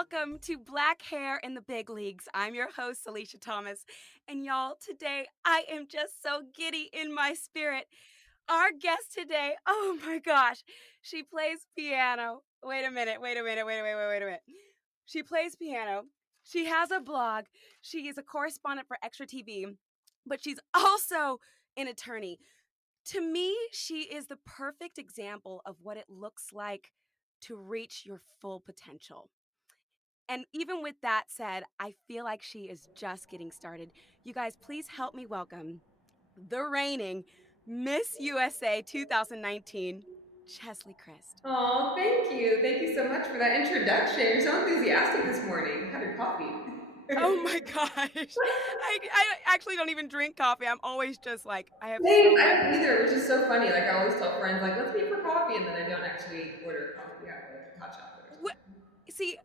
welcome to Black Hair in the Big Leagues. I'm your host, Salisha Thomas. And y'all, today I am just so giddy in my spirit. Our guest today, oh my gosh, she plays piano. Wait a minute. She plays piano. She has a blog. She is a correspondent for Extra TV, but she's also an attorney. To me, she is the perfect example of what it looks like to reach your full potential. And even with that said, I feel like she is just getting started. You guys, please help me welcome the reigning Miss USA 2019, Cheslie Kryst. Oh, thank you. Thank you so much for that introduction. You're so enthusiastic this morning. Have your coffee. Oh my gosh. I actually don't even drink coffee. I'm always just like, I have Same, so I much. don't either, which is so funny. Like I always tell friends, like, let's meet for coffee, and then I don't actually order coffee. I have like hot chocolate or What, see,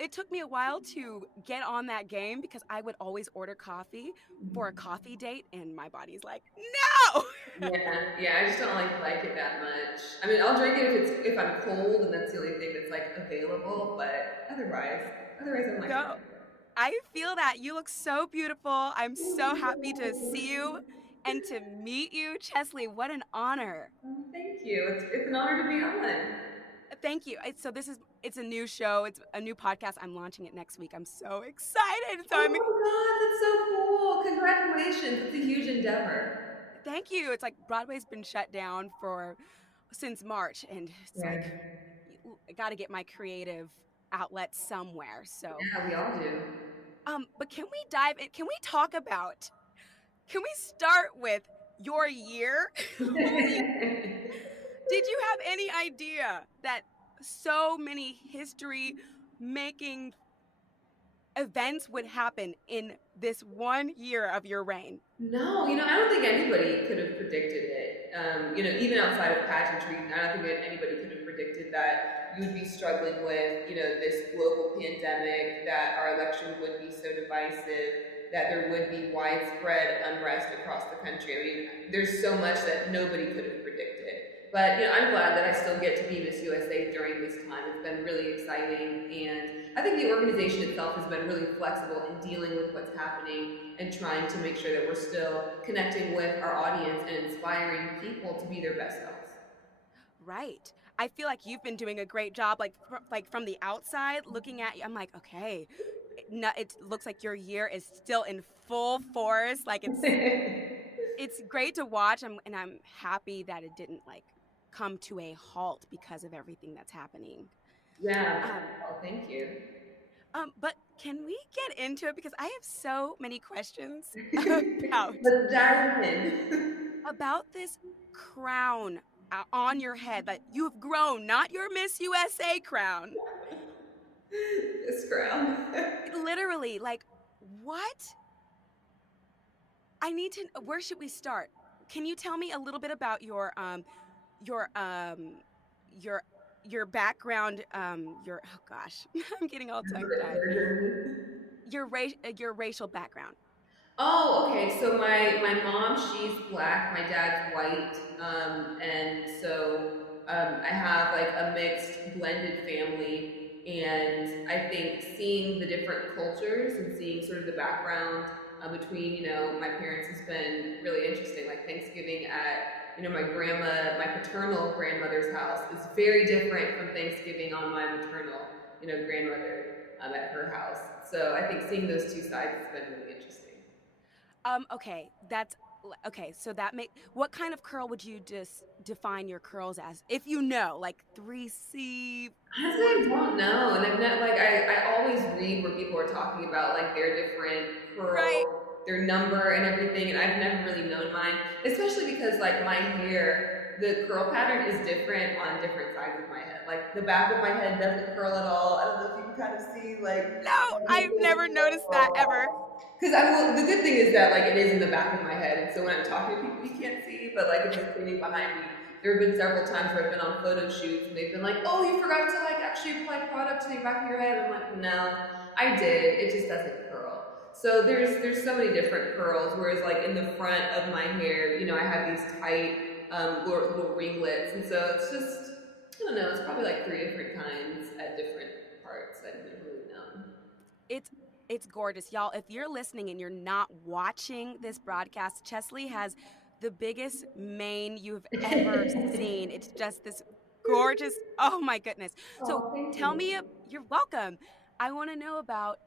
it took me a while to get on that game because I would always order coffee for a something. coffee date, and my body's like, no. Yeah, I just don't like it that much. I mean, I'll drink it if I'm cold, and that's the only thing that's like available. But otherwise, I'm like, No, I feel that. You look so beautiful. I'm so happy to see you and to meet you. Chesley, what an honor. thank you. It's an honor to be on. Thank you. So it's a new show. It's a new podcast. I'm launching it next week. I'm so excited. Oh my God, that's so cool! Congratulations. It's a huge endeavor. thank you. It's like Broadway's been shut down for since March, and it's like Yeah, I got to get my creative outlet somewhere. So, yeah, we all do. but can we dive in? Can we start with your year? Did you have any idea that so many history making events would happen in this 1 year of your reign? No, I don't think anybody could have predicted it. Even outside of pageantry, I don't think that anybody could have predicted that you would be struggling with, this global pandemic, that our election would be so divisive, that there would be widespread unrest across the country. I mean, there's so much that nobody could have predicted. But I'm glad that I still get to be Miss USA during this time. It's been really exciting, and I think the organization itself has been really flexible in dealing with what's happening and trying to make sure that we're still connecting with our audience and inspiring people to be their best selves. Right. I feel like you've been doing a great job, like from the outside looking at you. I'm like, okay, it looks like your year is still in full force. Like it's great to watch, and I'm happy that it didn't like come to a halt because of everything that's happening. Yeah. Um, Oh, thank you. but can we get into it because I have so many questions about Let's dive in. about this crown on your head that you have grown, not your Miss USA crown. This crown. Literally, like what? I need to. Where should we start? Can you tell me a little bit about your your your background? Your oh gosh, I'm getting all tongue tied. Your racial background. Oh, okay. So my mom, she's black. My dad's white, and so I have like a mixed, blended family. And I think seeing the different cultures and seeing sort of the background between my parents has been really interesting. Like Thanksgiving at my paternal grandmother's house is very different from Thanksgiving on my maternal grandmother at her house. So I think seeing those two sides has been really interesting. Okay, that's okay. So that make what kind of curl would you just define your curls as? If you know, like 3C, Honestly, four, I don't know, and I've not like I always read where people are talking about like their different right? curls, their number and everything, and I've never really known mine, especially because like my hair, the curl pattern is different on different sides of my head. Like the back of my head doesn't curl at all. I don't know if you can kind of see like No, I've never noticed that ever. because I will. The good thing is that like it is in the back of my head, and so when I'm talking to people, you can't see. But like if you're standing behind me, there have been several times where I've been on photo shoots, and they've been like, "Oh, you forgot to like actually apply product to the back of your head." I'm like, "No, I did. It just doesn't curl." So there's so many different curls. Whereas like in the front of my hair, I have these tight little ringlets, and so it's just I don't know. It's probably like three different kinds at different parts. I never really It's it's gorgeous. Y'all, if you're listening and you're not watching this broadcast, Chesley has the biggest mane you've ever seen. It's just this gorgeous. Oh my goodness. So Oh, thank tell you. me, you're welcome. I want to know about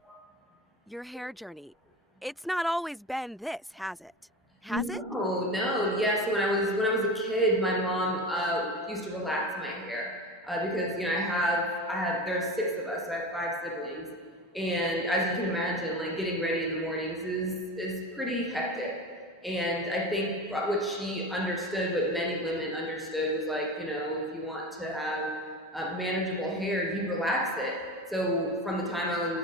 your hair journey. It's not always been this, has it? Has it? No, no. Yeah, so when I was a kid, my mom used to relax my hair because I have there's six of us, so I have five siblings, and as you can imagine, like getting ready in the mornings is pretty hectic. And I think what she understood, what many women understood, was like, if you want to have manageable hair, you relax it. So from the time I don't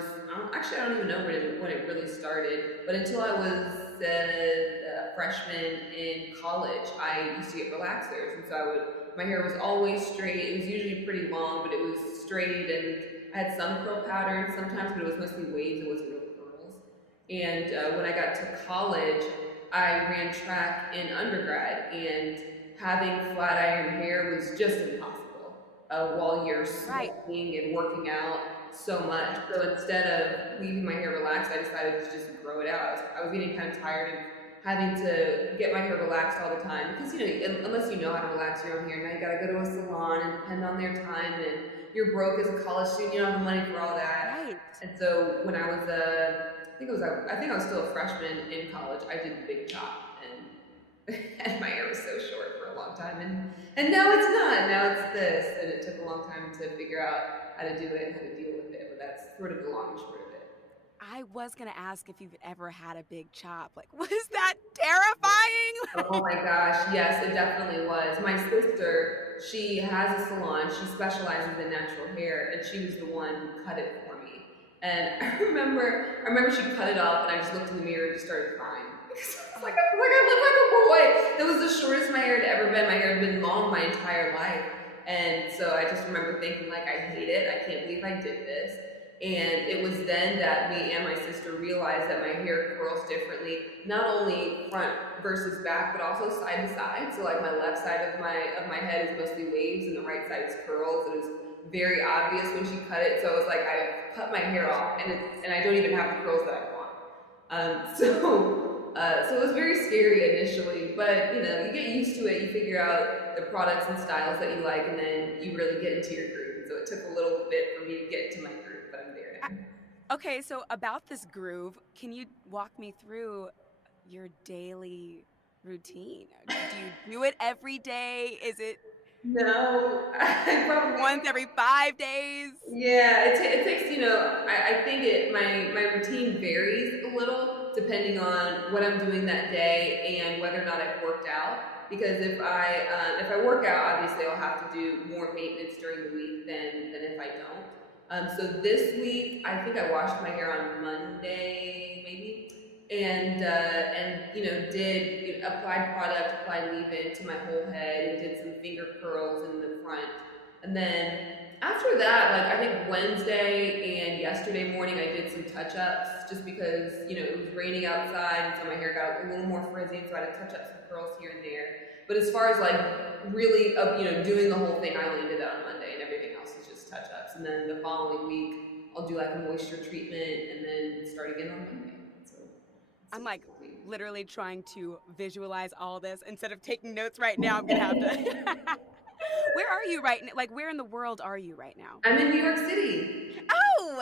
even know when it really started, but until I was a freshman in college, I used to get relaxers, and so my hair was always straight. It was usually pretty long, but it was straight, and I had some curl patterns sometimes, but it was mostly waves. It wasn't real curls. And when I got to college, I ran track in undergrad, and having flat iron hair was just impossible while you're Right, sweating and working out so much. right, So instead of leaving my hair relaxed, I decided to just grow it out. I was getting kind of tired of having to get my hair relaxed all the time because unless you know how to relax your own hair, now you got to go to a salon and depend on their time, and you're broke as a college student. You don't have the money for all that. right. And so when I was I think I was still a freshman in college, I did the big chop, and my hair was so short for a long time, and now it's not. Now it's this, and it took a long time to figure out how to do it and how to deal with it. But that's sort of the long and short of it. I was gonna ask if you've ever had a big chop. Like, was that terrifying? Oh my gosh, yes, it definitely was. My sister, she has a salon. She specializes in natural hair, and she was the one who cut it for me. And I remember she cut it off, and I just looked in the mirror and just started crying. Oh, I look like a boy. That was the shortest my hair had ever been. My hair had been long my entire life, and so I just remember thinking, like, I hate it. I can't believe I did this. And it was then that me and my sister realized that my hair curls differently, not only front versus back, but also side to side. So like my left side of my head is mostly waves, and the right side is curls. It was very obvious when she cut it. So it was like I cut my hair off, and I don't even have the curls that I want. So it was very scary initially, but you get used to it. You figure out the products and styles that you like, and then you really get into your groove. And so it took a little bit for me to get into my groove, but I'm there now. okay, so about this groove, can you walk me through your daily routine? Do you do it every day? Is it No, I probably once every 5 days? yeah. It takes I think my routine varies a little depending on what I'm doing that day and whether or not I've worked out. Because if I work out, obviously I'll have to do more maintenance during the week than if I don't. So this week, I think I washed my hair on Monday, maybe, and did applied product, applied leave-in to my whole head, and did some finger curls in the front. And then after that, like I think Wednesday and yesterday morning, I did some touch-ups just because it was raining outside, and so my hair got a little more frizzy, so I had to touch up some curls here and there. But as far as like really, doing the whole thing, I only did that on Monday, and everything else is just touch-ups. And then the following week, I'll do like a moisture treatment, and then start again on Monday. So I'm it's like crazy. literally trying to visualize all this instead of taking notes right now. I'm gonna have to. Where are you right now? Like, where in the world are you right now? I'm in New York City. Oh,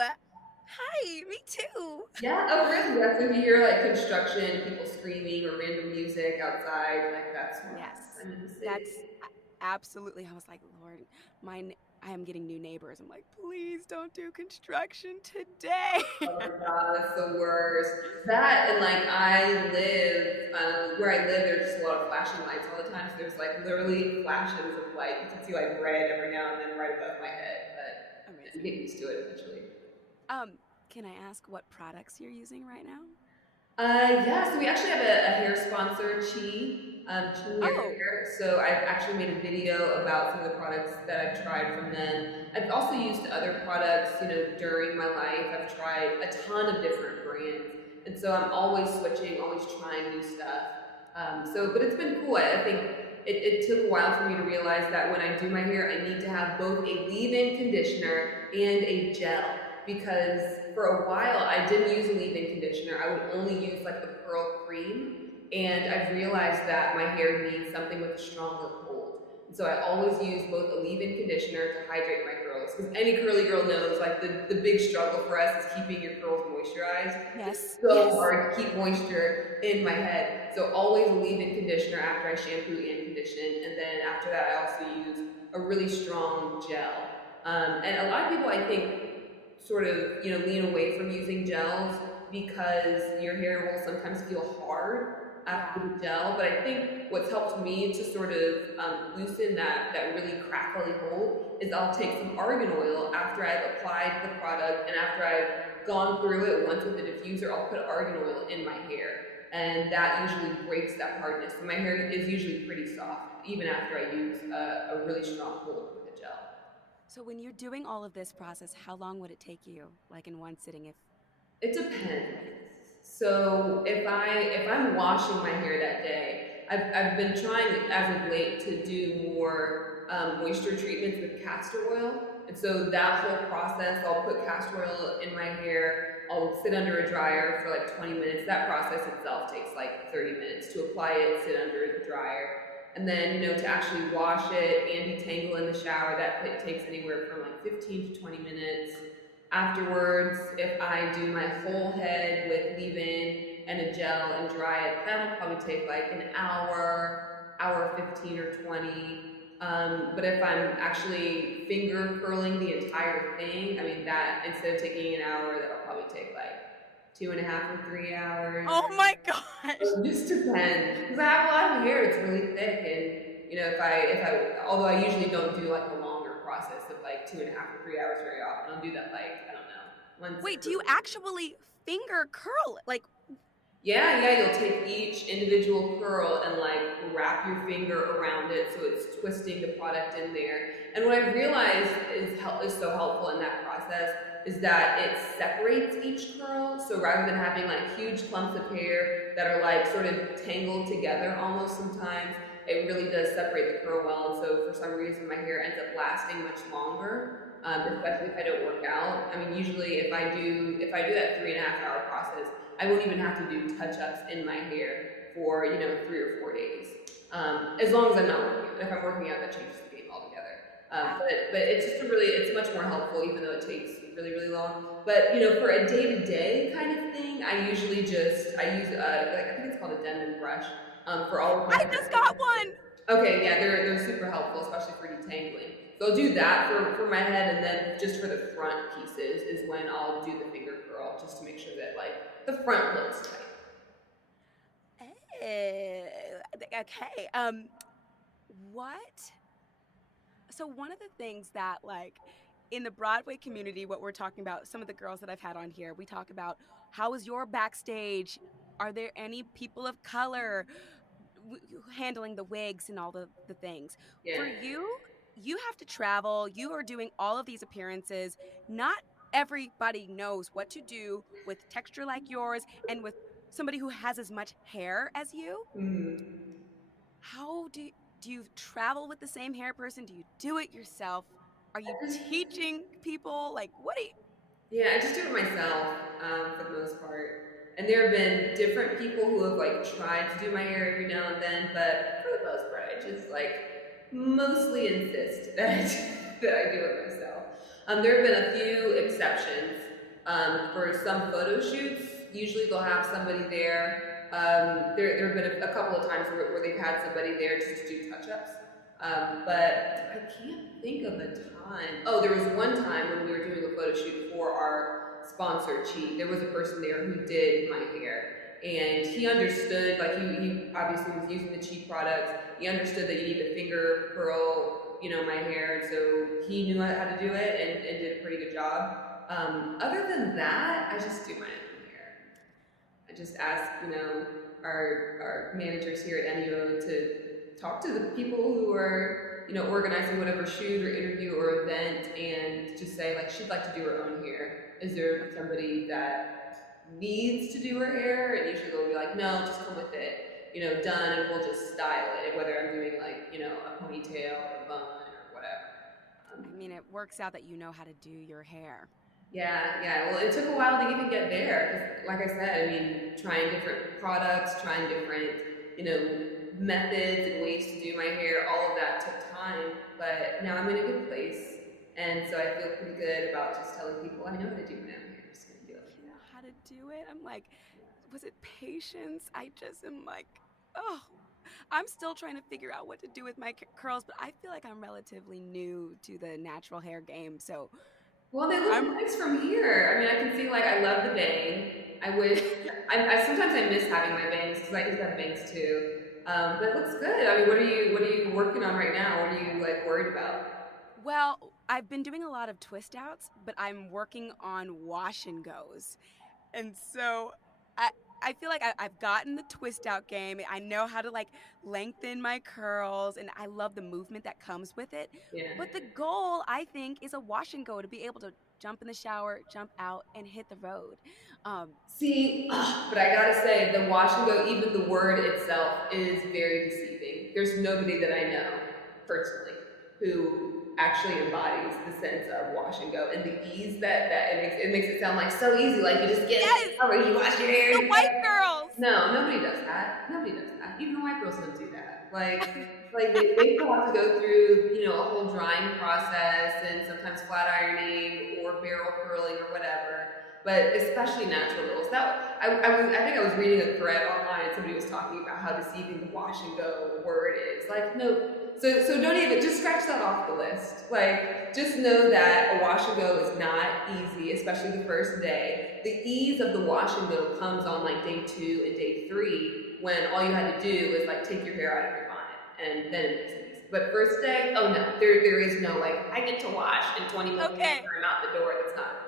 hi, me too. Yeah, oh really? That's when you hear like construction, people screaming, or random music outside. Like that's why Yes, I'm in the that's city. absolutely. I was like, Lord, I am getting new neighbors. I'm like, please don't do construction today. Oh my god, that's the worst. That and like I live where I live. There's just a lot of flashing lights all the time. So there's like literally flashes of light. You can see like red every now and then right above my head. But you Amazing. get used to it eventually. Um, can I ask what products you're using right now? Yeah, so we actually have a hair sponsor, Chi Hair Oh, Care. So I've actually made a video about some of the products that I've tried from them. I've also used other products, during my life. I've tried a ton of different brands. And so I'm always switching, always trying new stuff. But it's been cool. I think it took a while for me to realize that when I do my hair, I need to have both a leave-in conditioner and a gel because for a while I didn't use a leave-in conditioner. I would only use like the curl cream, and I've realized that my hair needs something with a stronger hold. And so I always use both a leave-in conditioner to hydrate my curls, because any curly girl knows like the big struggle for us is keeping your curls moisturized. It's Yes, so yes. hard to keep moisture in my head. So always a leave-in conditioner after I shampoo and condition, and then after that I also use a really strong gel. And a lot of people, I think, sort of lean away from using gels because your hair will sometimes feel hard after Yeah. the gel. But I think what's helped me to sort of loosen that really crackly hold is I'll take some argan oil after I've applied the product, and after I've gone through it once with the diffuser, I'll put argan oil in my hair, and that usually breaks that hardness. So my hair is usually pretty soft even after I use a really strong hold with a gel. So when you're doing all of this process, how long would it take you, like in one sitting, It if you depends. could? So if I'm washing my hair that day, I've been trying as of late to do more moisture treatments with castor oil, and so that whole process, I'll put castor oil in my hair. I'll sit under a dryer for like 20 minutes. That process itself takes like 30 minutes to apply it, sit under the dryer, and then to actually wash it and detangle in the shower. That takes anywhere from like 15 to 20 minutes. Afterwards, if I do my whole head with leave-in and a gel and dry it, that'll probably take like an hour 15 or 20. But if I'm actually finger curling the entire thing, I mean, that instead of taking an hour, that'll probably take like 2.5 or 3 hours. Oh my gosh. It just depends, because I have a lot of hair. It's really thick, and although I usually don't do like the longer process of like 2.5 or 3 hours very often. I'll do that like, I don't know, once Wait, do you every. actually finger curl it? Like, Yeah, you'll take each individual curl and like wrap your finger around it so it's twisting the product in there. And what I've realized is so helpful in that process is that it separates each curl. So rather than having like huge clumps of hair that are like sort of tangled together almost sometimes, it really does separate the curl well. And so for some reason my hair ends up lasting much longer. Especially if I don't work out. I mean, usually if I do that 3.5 hour process, I won't even have to do touch-ups in my hair for 3 or 4 days, as long as I'm not working out. If I'm working out, that changes the game altogether. wow. But it's much more helpful, even though it takes really really long. But for a day-to-day kind of thing, I usually I use like, I think it's called a Denman brush for all of my I hair. just got one. Okay, yeah, they're super helpful, especially for detangling. So I'll do that for my head, and then just for the front pieces is when I'll do the finger curl, just to make sure that like the front looks tight. Okay. What? So one of the things that, like, in the Broadway community, what we're talking about, some of the girls that I've had on here, we talk about how is your backstage? Are there any people of color handling the wigs and all the things? Yeah. For you, you have to travel. You are doing all of these appearances. Not everybody knows what to do with texture like yours and with somebody who has as much hair as you. Mm. How do you travel with the same hair person? Do you do it yourself? Are you I just teaching people? Like, what do you? Yeah, I just do it myself for the most part. And there have been different people who have like tried to do my hair every now and then, but for the most part, I just like mostly insist that that I do it myself. There have been a few exceptions for some photo shoots. Usually they'll have somebody there. There have been a couple of times where they've had somebody there to just do touch-ups. But I can't think of a time. Oh, there was one time when we were doing a photo shoot for our sponsor, Cheat. There was a person there who did my hair. And he understood, like he obviously was using the Cheat products. He understood that you need to finger curl, my hair. And so he knew how to do it and did a pretty good job. Other than that, I just do my own hair. I just ask, our managers here at NUO to talk to the people who are, organizing whatever shoot or interview or event, and just say like she'd like to do her own hair. Is there somebody that needs to do her hair? And usually they'll be like, no, just come with it, done, and we'll just style it. Whether I'm doing like, a ponytail or a bun or whatever. I mean, it works out that you know how to do your hair. Yeah, yeah. Well, it took a while to even get there because, like I said, I mean, trying different products, trying different, you know, methods and ways to do my hair, all of that took time. But now I'm in a good place, and so I feel pretty good about just telling people I know how to do my own hair. Just gonna do it like You know that. how to do it? I'm like, Yeah. was it patience? I just am like, oh, I'm still trying to figure out what to do with my curls, but I feel like I'm relatively new to the natural hair game. So Well, they look I'm, nice from here. I mean, I can see like I love the bang. I wish I sometimes I miss having my bangs because I used to have bangs too. But it looks good. I mean, what are you working on right now? What are you like worried about? well, I've been doing a lot of twist outs, but I'm working on wash and goes. And so I I feel like I've gotten the twist out game. I know how to like lengthen my curls and I love the movement that comes with it. Yeah. But the goal, I think, is a wash and go to be able to jump in the shower, jump out, and hit the road. Um, See, but I gotta say, the wash and go, even the word itself is very deceiving. There's nobody that I know personally who actually embodies the sense of wash and go and the ease that it makes it sound like so easy. Like you just get in yes, the shower, you wash your hair, the you're white done. girls. No, nobody does that. Nobody does that. Even the white girls don't do that. Like they still have to go through, you know, a whole drying process and sometimes flat ironing or barrel curling or whatever. But especially natural girls. I think I was reading a thread online and somebody was talking about how deceiving the wash and go word is. Like, no, so don't even just scratch that off the list. Like just know that a wash and go is not easy, especially the first day. The ease of the wash and go comes on like day 2 and day 3 when all you had to do is like take your hair out of your bonnet and then it makes it easy. But first day, oh no, there is no like I get to wash in 20 more minutes Okay. or I'm out the door. That's not a thing.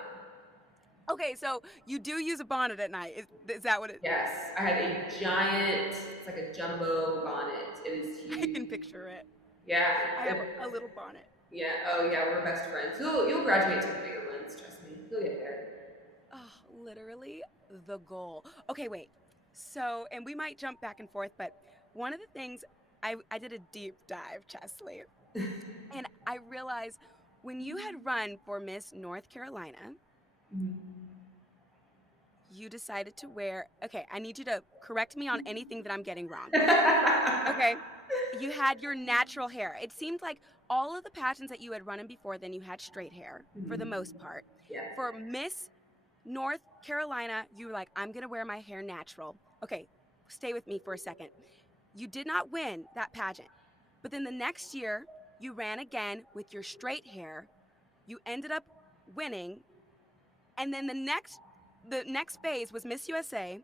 Okay, so you do use a bonnet at night. Is that what it Yes, I have a giant, it's like a jumbo bonnet. It is I can huge. picture it. Yeah, I have it, a little bonnet. yeah. Oh yeah, we're best friends. You'll graduate to the bigger ones. Trust me, you'll get there. Oh, literally the goal. Okay, wait. So, and we might jump back and forth, but one of the things I did a deep dive, Chesley, and I realized when you had run for Miss North Carolina, you decided to wear, okay, I need you to correct me on anything that I'm getting wrong. Okay. You had your natural hair. It seemed like all of the pageants that you had run in before, then you had straight hair for the most part. Yeah. For Miss North Carolina, you were like, I'm going to wear my hair natural. Okay, stay with me for a second. You did not win that pageant. But then the next year, you ran again with your straight hair. You ended up winning. And then the next phase was Miss USA.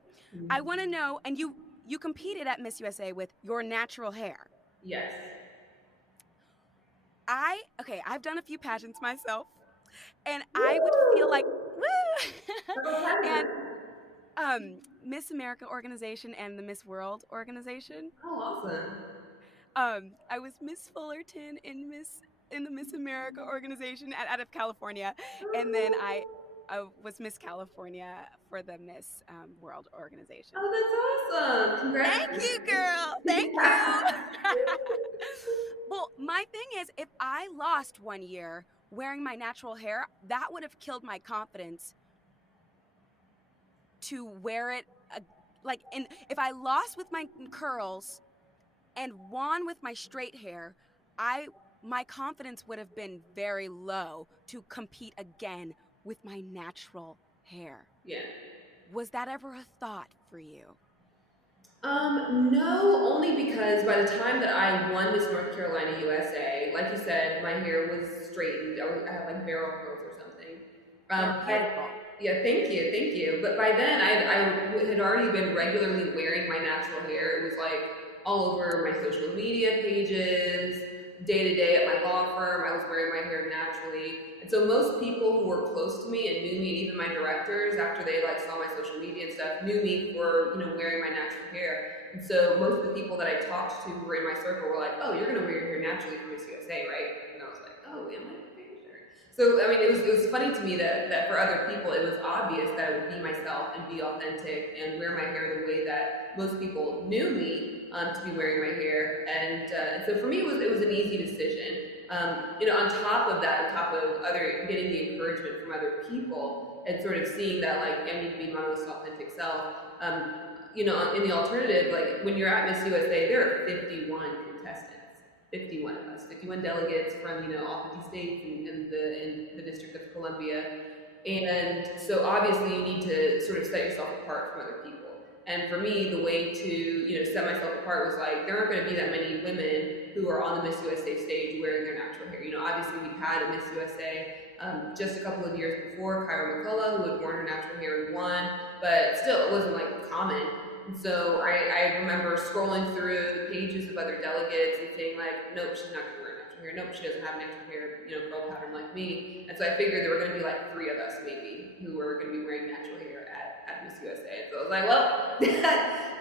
I want to know, and you competed at Miss USA with your natural hair. Yes. Okay, I've done a few pageants myself, and I would feel like Woo! woo. Go Tiger. And Miss America organization and the Miss World organization. Oh, awesome. I was Miss Fullerton in the Miss America organization out of California, and then I was Miss California for the Miss World organization. Oh, that's awesome. Thank you, Congratulations. girl. Thank you. Well, my thing is, if I lost one year wearing my natural hair, that would have killed my confidence to wear it. Like, and if I lost with my curls and won with my straight hair, my confidence would have been very low to compete again with my natural hair. Yeah. Was that ever a thought for you? No, only because by the time that I won Miss North Carolina USA, like you said, my hair was straightened. I had like barrel curls or something. They're I, beautiful. yeah, thank you. But by then, I had already been regularly wearing my natural hair. It was like all over my social media pages, day to day at my law firm. I was wearing my hair naturally, and so most people who were close to me and knew me, even my directors, after they like saw my social media and stuff, knew me for wearing my natural hair. And so most of the people that I talked to who were in my circle were like, "Oh, you're gonna wear your hair naturally for Miss USA, right?" And I was like, "Oh, am I?" So I mean, it was funny to me that for other people it was obvious that I would be myself and be authentic and wear my hair the way that most people knew me to be wearing my hair, and so for me it was an easy decision. On top of that, on top of other getting the encouragement from other people and sort of seeing that like I need to be my most authentic self. In the alternative, like when you're at Miss USA, there are 51 contestants, 51 of us, 51 delegates from all 50 states and the District of Columbia, and so obviously you need to sort of set yourself apart from other people. And for me, the way to, set myself apart was like, there aren't going to be that many women who are on the Miss USA stage wearing their natural hair. Obviously we had a Miss USA just a couple of years before, Kyra McCullough, who had worn her natural hair and won, but still it wasn't like common. And so I remember scrolling through the pages of other delegates and saying like, nope, she's not going to wear natural hair. Nope, she doesn't have natural hair, curl pattern like me. And so I figured there were going to be like 3 of us maybe who were going to be wearing natural hair at Miss USA. And so I was like, well,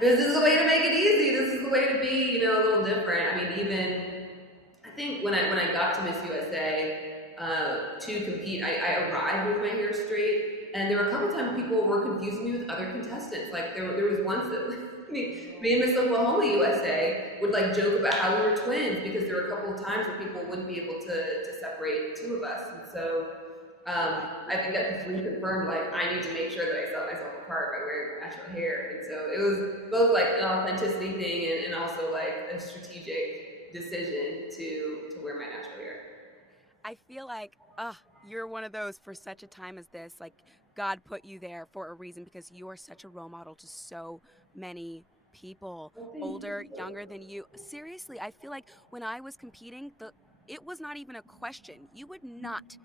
this is the way to make it easy. This is the way to be, a little different. I mean, even I think when I got to Miss USA to compete, I arrived with my hair straight, and there were a couple times people were confusing me with other contestants. Like there was once that me and Miss Oklahoma USA would like joke about how we were twins because there were a couple of times where people wouldn't be able to separate the 2 of us, and so I think that just reconfirmed like I need to make sure that I set myself apart by wearing natural hair, and so it was both like an authenticity thing and also like a strategic decision to wear my natural hair. I feel like, you're one of those for such a time as this. Like, God put you there for a reason because you are such a role model to so many people, Well, thank older, younger than you. Seriously, I feel like when I was competing, it was not even a question. You would not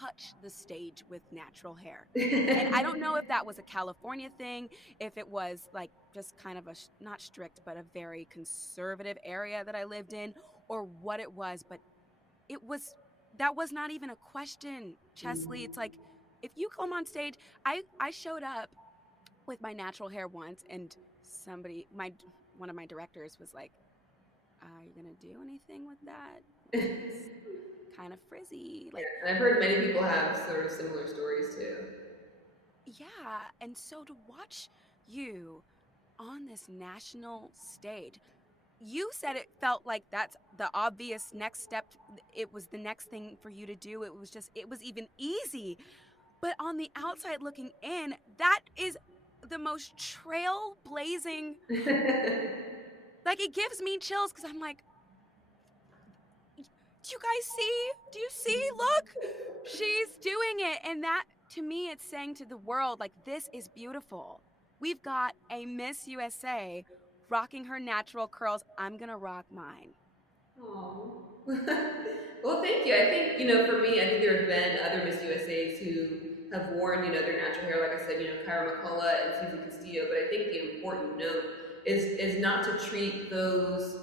touch the stage with natural hair. And I don't know if that was a California thing, if it was like just kind of not strict, but a very conservative area that I lived in, or what it was, but it was that was not even a question, Chesley. It's like if you come on stage, I showed up with my natural hair once, and one of my directors was like, "Are you gonna do anything with that? It's kind of frizzy." Yeah, Like, and I've heard many people have sort of similar stories too. yeah. And so to watch you on this national stage, you said it felt like that's the obvious next step. It was the next thing for you to do. It was even easy. But on the outside looking in, that is the most trailblazing. Like, it gives me chills because I'm like, do you guys see? Do you see? Look, she's doing it. And that, to me, it's saying to the world, like, this is beautiful. We've got a Miss USA rocking her natural curls. I'm going to rock mine. Oh. Well, thank you. I think, for me, I think there have been other Miss USAs who have worn, their natural hair, like I said, Kyra McCullough and Susie Castillo. But I think the important note is not to treat those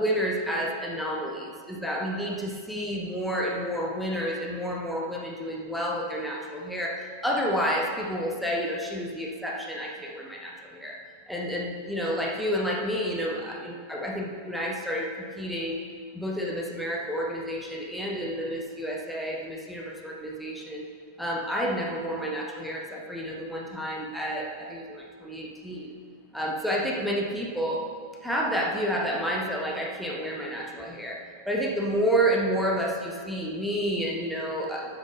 winners as anomalies. Is that we need to see more and more winners and more women doing well with their natural hair. Otherwise, people will say, she was the exception. I can't wear my natural hair. And like you and like me, I think when I started competing both in the Miss America organization and in the Miss USA, the Miss Universe organization, I had never worn my natural hair except for the one time at I think it was in like 2018. So I think many people have that view, have that mindset, like I can't wear my natural hair. But I think the more and more of us you see, me and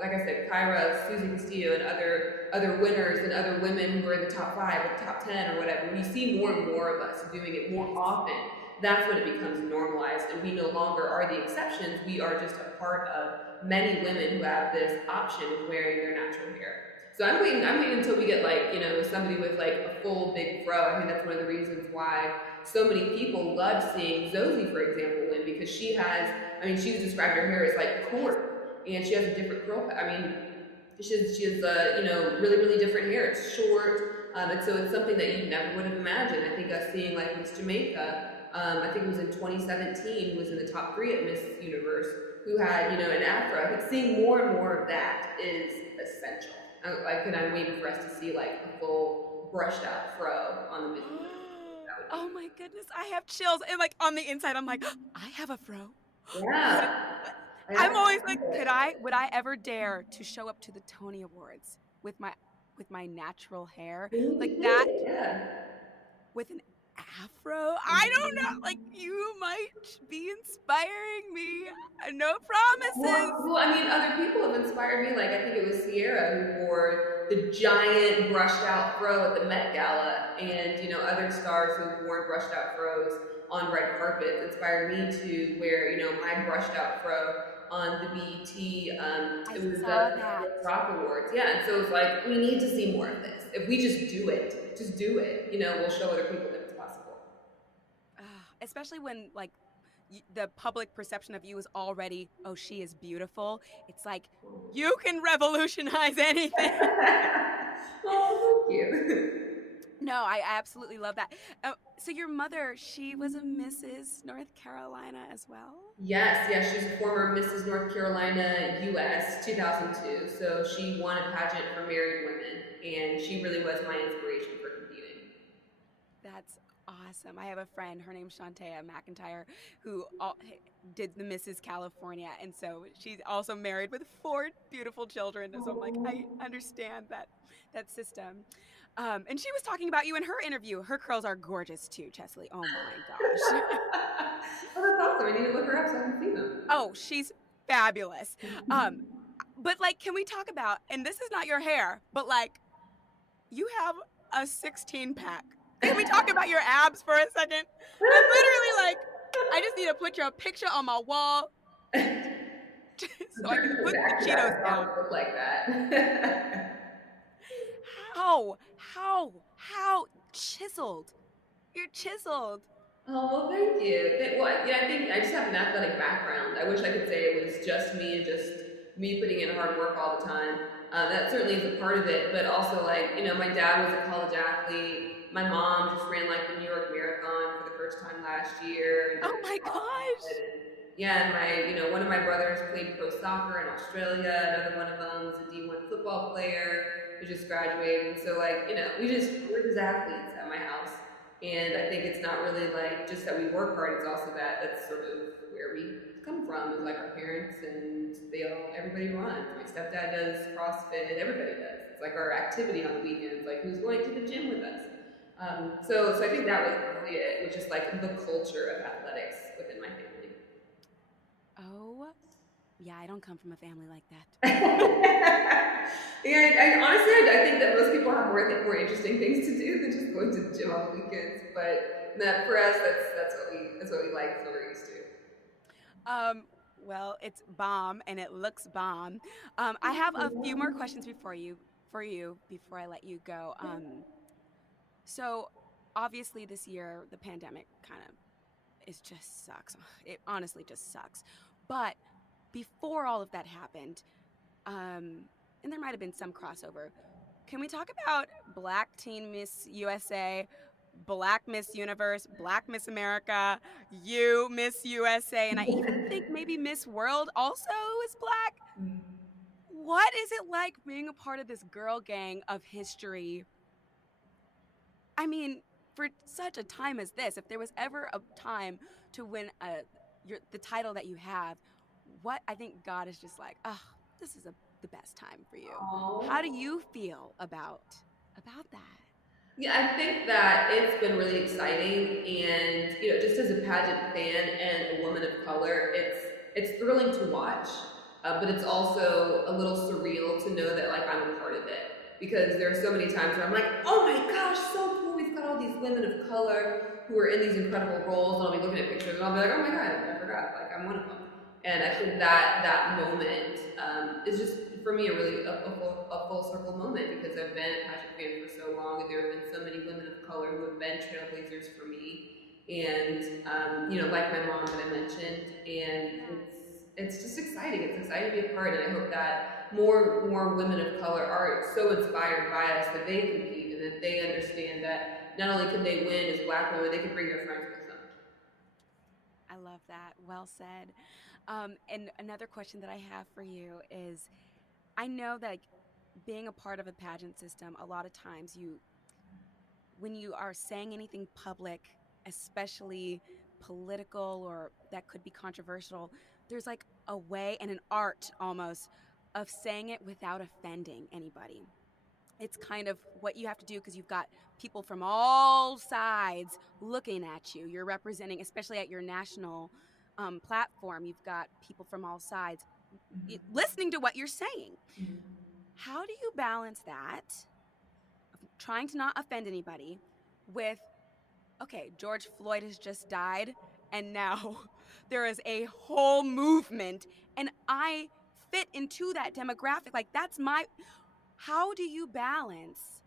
like I said, Kyra, Susie Castillo, and other winners and other women who are in the top 5 or the top 10 or whatever, when you see more and more of us doing it more Yes. often, that's when it becomes normalized, and we no longer are the exceptions. We are just a part of many women who have this option of wearing their natural hair. So I'm waiting until we get like, somebody with like a full big fro. I think that's one of the reasons why so many people love seeing Zosie, for example, win, because she's described her hair as like Yes. cork, and she has a different curl. She has really, really different hair. It's short, and so it's something that you never would have imagined. I think us seeing like Miss Jamaica, I think it was in 2017, who was in the top 3 at Miss Universe, who had, an afro. I think seeing more and more of that is essential. I'm waiting for us to see like a full brushed out fro on the Miss Universe. That would Oh be, my goodness, I have chills. And like on the inside, I'm like, I have a fro. What? yeah. I I'm have to always like, do it. would I ever dare to show up to the Tony Awards with my natural hair We need like to do that it, yeah. with an afro. I don't know. Like, you might be inspiring me. No promises. Well, I mean, other people have inspired me. Like, I think it was Sierra who wore the giant brushed out fro at the Met Gala, and other stars who've worn brushed out fros on red carpets inspired me to wear my brushed out fro on the BET. I It was saw the that. Rock Awards, yeah. And so it's like we need to see more of this. If we just do it. We'll show other people that it's possible. Especially when, like, the public perception of you is already, oh, she is beautiful. It's like, you can revolutionize anything. Oh, thank you. No, I absolutely love that. So your mother, she was a Mrs. North Carolina as well? Yes, yes, she's a former Mrs. North Carolina US 2002. So she won a pageant for married women, and she really was my inspiration for competing. That's awesome. I have a friend, her name's Shantea McIntyre, who did the Mrs. California. And so she's also married with 4 beautiful children. So I'm like, I understand that system. And she was talking about you in her interview. Her curls are gorgeous too, Cheslie. Oh my gosh. Oh, that's awesome. I need to look her up so I can see them. Oh, she's fabulous. Um, but like, can we talk about, and this is not your hair, but like, you have a 16 pack. Can we talk about your abs for a second? I'm literally like, I just need to put your picture on my wall so I can put the Cheetos Acrobats down. don't look like that. How chiseled? You're chiseled. Oh, well, thank you. Well, yeah, I think I just have an athletic background. I wish I could say it was just me and just me putting in hard work all the time. That certainly is a part of it, but also, like, my dad was a college athlete. My mom just ran like the New York Marathon for the first time last year and did Oh my gosh. it. And yeah, and one of my brothers played pro soccer in Australia. Another one of them was a D1 football player who just graduated. And so, like, we're just athletes at my house. And I think it's not really like just that we work hard, it's also that's sort of where we come from, is like our parents, and everybody runs. My stepdad does CrossFit, everybody does. It's like our activity on the weekends, like who's going to the gym with us. So I think that was really it, which is like the culture of athletics within my family. Oh, yeah, I don't come from a family like that. Yeah, honestly, I think that most people have more interesting things to do than just going to the gym on the weekends. But that for us, that's what we like. That's what we're used to. Well, it's bomb and it looks bomb. I have a few more questions for you before I let you go. So obviously this year the pandemic kind of just sucks. It honestly just sucks. But before all of that happened, and there might have been some crossover. Can we talk about Black Teen Miss USA, Black Miss Universe, Black Miss America, you Miss USA, and I even think maybe Miss World also is Black? What is it like being a part of this girl gang of history? I mean, for such a time as this, if there was ever a time to win the title that you have, what I think God is just like, oh, this is the best time for you. How do Oh. you feel about that? Yeah, I think that it's been really exciting, and just as a pageant fan and a woman of color, it's thrilling to watch, but it's also a little surreal to know that like I'm a part of it, because there are so many times where I'm like, oh my gosh, so cool, we've got all these women of color who are in these incredible roles, and I'll be looking at pictures and I'll be like, oh my god, I forgot, like I'm one of them. And I think that moment is just for me a full circle moment, because I've been a pageant fan for so long, and there have been so many women of color who have been trailblazers for me, and like my mom that I mentioned, and it's just exciting. It's exciting to be a part, and I hope that more women of color are so inspired by us that they compete, and that they understand that not only can they win as Black women, they can bring their friends with them. I love that. Well said. And another question that I have for you is, I know that being a part of a pageant system, a lot of times when you are saying anything public, especially political or that could be controversial, there's like a way and an art almost of saying it without offending anybody. it's kind of what you have to do because you've got people from all sides looking at you. You're representing, especially at your national platform, you've got people from all sides listening to what you're saying. Mhm. How do you balance that, trying to not offend anybody, with, okay, George Floyd has just died, and now there is a whole movement, and I fit into that demographic? Like, that's my. How do you balance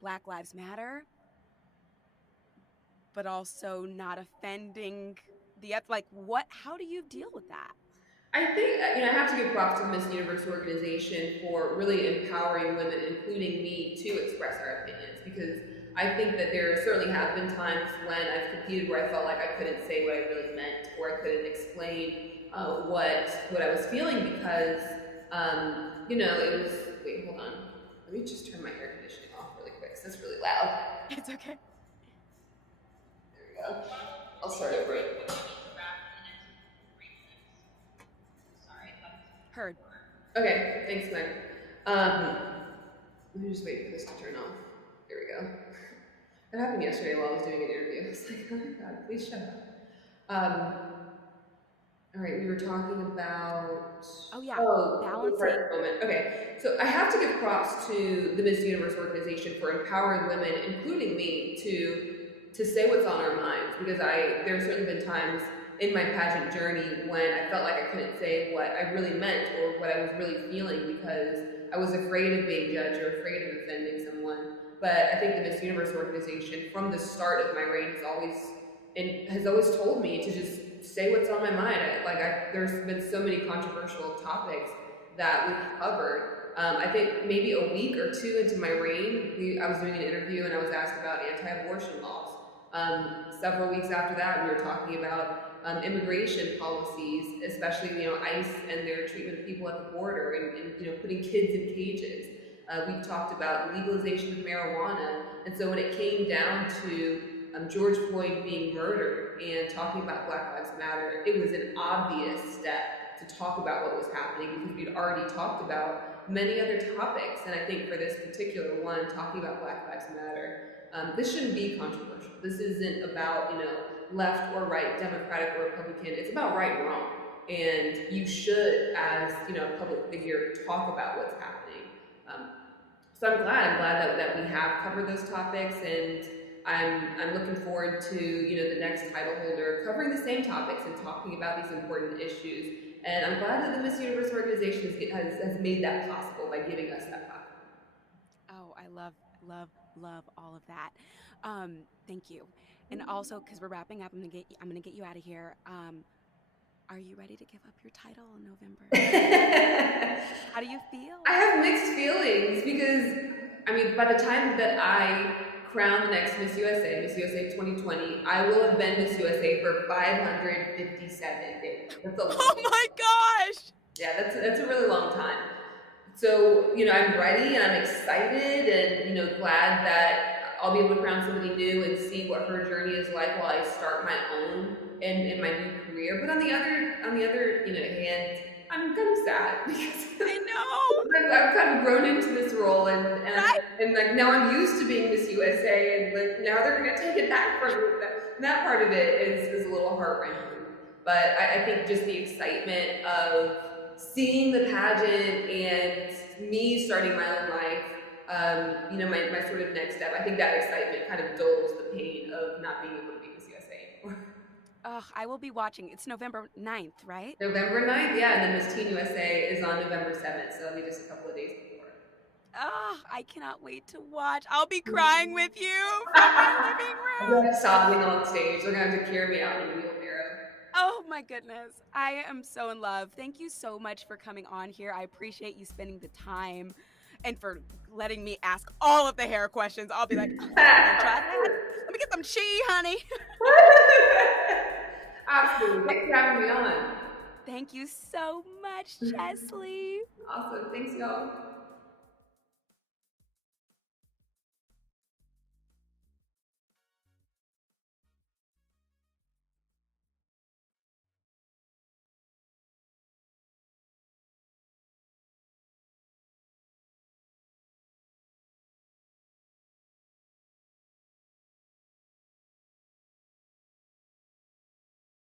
Black Lives Matter, but also not offending like, what? How do you deal with that? I think I have to give props to the Miss Universe organization for really empowering women, including me, to express our opinions. Because I think that there certainly have been times when I've competed where I felt like I couldn't say what I really meant, or I couldn't explain what I was feeling because it was. Wait, hold on. Let me just turn my air conditioning off really quick. 'Cause that's really loud. It's okay. There we go. I'll start over. Heard. Okay, thanks, Meg. Let me just wait for this to turn off. There we go. That happened yesterday while I was doing an interview. I was like, oh my god, please shut up. All right, we were talking about. Oh yeah, the present balancing. moment. Okay, so I have to give props to the Miss Universe organization for empowering women, including me, to say what's on our minds. Because there's certainly been times in my pageant journey when I felt like I couldn't say what I really meant or what I was really feeling because I was afraid of being judged or afraid of offending someone. But I think the Miss Universe organization, from the start of my reign, has always told me to just say what's on my mind. There's been so many controversial topics that we've covered. I think maybe a week or two into my reign, I was doing an interview and I was asked about anti-abortion laws. Several weeks after that, we were talking about immigration policies, especially ICE and their treatment of people at the border, and putting kids in cages. We've talked about legalization of marijuana, and so when it came down to George Floyd being murdered and talking about Black Lives Matter, it was an obvious step to talk about what was happening because we'd already talked about many other topics. And I think for this particular one, talking about Black Lives Matter, this shouldn't be controversial. This isn't about left or right, Democratic or Republican. It's about right and wrong. And you should, as a public figure, talk about what's happening. So I'm glad. that we have covered those topics, and I'm looking forward to the next title holder covering the same topics and talking about these important issues. And I'm glad that the Miss Universe organization has made that possible by giving us that platform. Oh, I love, love, love all of that. Thank you. And also, because we're wrapping up, I'm gonna get you out of here. Are you ready to give up your title in November? How do you feel? I have mixed feelings because, by the time that I crown the next Miss USA 2020, I will have been Miss USA for 557 days. That's a lot. Oh my gosh! Yeah, that's a really long time. So, I'm ready and I'm excited and, glad that I'll be able to crown somebody new and see what her journey is like while I start my own in my new career. But on the other hand, I'm kind of sad because I know. I've kind of grown into this role and Right? like now I'm used to being Miss USA and like now they're gonna take it back from me. That part of it is a little heart wrenching. But I think just the excitement of seeing the pageant and me starting my own life, my sort of next step, I think that excitement kind of dulls the pain of not being able to be Miss USA anymore. Oh, I will be watching. It's November 9th, right? November 9th, yeah, and then Miss Teen USA is on November 7th, so that'll be just a couple of days before. Oh, I cannot wait to watch. I'll be crying with you from my living room. I'm sobbing on stage. They're gonna have to carry me out in a wheelbarrow. Oh my goodness. I am so in love. Thank you so much for coming on here. I appreciate you spending the time and for letting me ask all of the hair questions. I'll be like, oh, try that. Let me get some chi, honey. Absolutely. Thanks for having me on. Thank you so much, Cheslie. Awesome. Thanks, y'all.